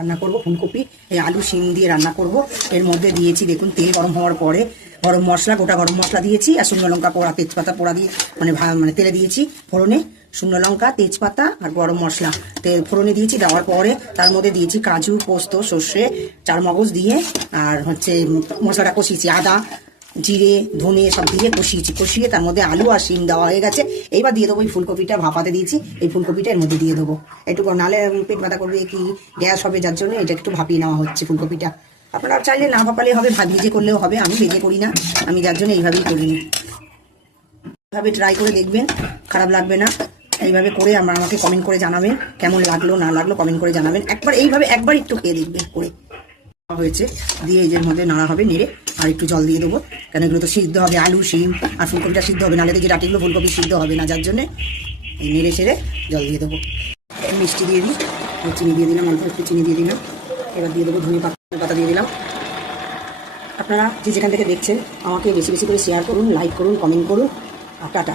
রান্না করব ফুলকপি এই আলু শিম দিয়ে রান্না করব। এর মধ্যে দিয়েছি দেখুন তেল গরম হওয়ার পরে গরম মশলা, গোটা গরম মশলা দিয়েছি আর শুকনো লঙ্কা পোড়া, তেজপাতা পোড়া দিয়ে মানে তেলে দিয়েছি ফোড়নে। শুকনো লঙ্কা, তেজপাতা আর গরম মশলা ফোড়নে দিয়েছি। দেওয়ার পরে তার মধ্যে দিয়েছি কাজু, পোস্ত, সর্ষে, চারমগজ দিয়ে আর মশলাটা কষিয়েছি। আদা, জিরে, ধনে সব দিয়ে কষিয়ে তার মধ্যে আলু আর শিম দেওয়া হয়ে গেছে। এইবার দিয়ে দেবো এই ফুলকপিটা, ভাপাতে দিয়েছি এই ফুলকপিটা এর মধ্যে দিয়ে দেবো। একটু নালে পেট ব্যথা করবে কি গ্যাস হবে, যার জন্য এটা একটু ভাপিয়ে নেওয়া হচ্ছে ফুলকপিটা। আপনারা চাইলে না ভাপালে হবে, ভেজে করলেও হবে, আমি ভেজে করি না, আমি যার জন্য এইভাবেই করিনি। এইভাবে ট্রাই করে দেখবেন, খারাপ লাগবে না। এইভাবে করে আমাকে কমেন্ট করে জানাবেন কেমন লাগলো না লাগলো, কমেন্ট করে জানাবেন। একবার একটু খেয়ে দেখবেন করে হয়েছে দিয়ে এর মধ্যে নাড়া হবে, নেড়ে আর একটু জল দিয়ে দেবো, কেন এগুলো তো সিদ্ধ হবে, আলু শিম আর ফুলকপিটা সিদ্ধ হবে, নাহলে তো যে ডাটিগুলো ফুলকপি সিদ্ধ হবে না, যার জন্যে এই নেড়ে ছেড়ে জল দিয়ে দেবো। মিষ্টি দিয়ে দিই, চিনি দিয়ে দিলাম, অল্প একটু চিনি দিয়ে দিলাম। এবার দিয়ে দেবো ধনে পাতা দিয়ে দিলাম। আপনারা যে যেখান থেকে দেখছেন আমাকে বেশি বেশি করে শেয়ার করুন, লাইক করুন, কমেন্ট করুন। আর টাটা।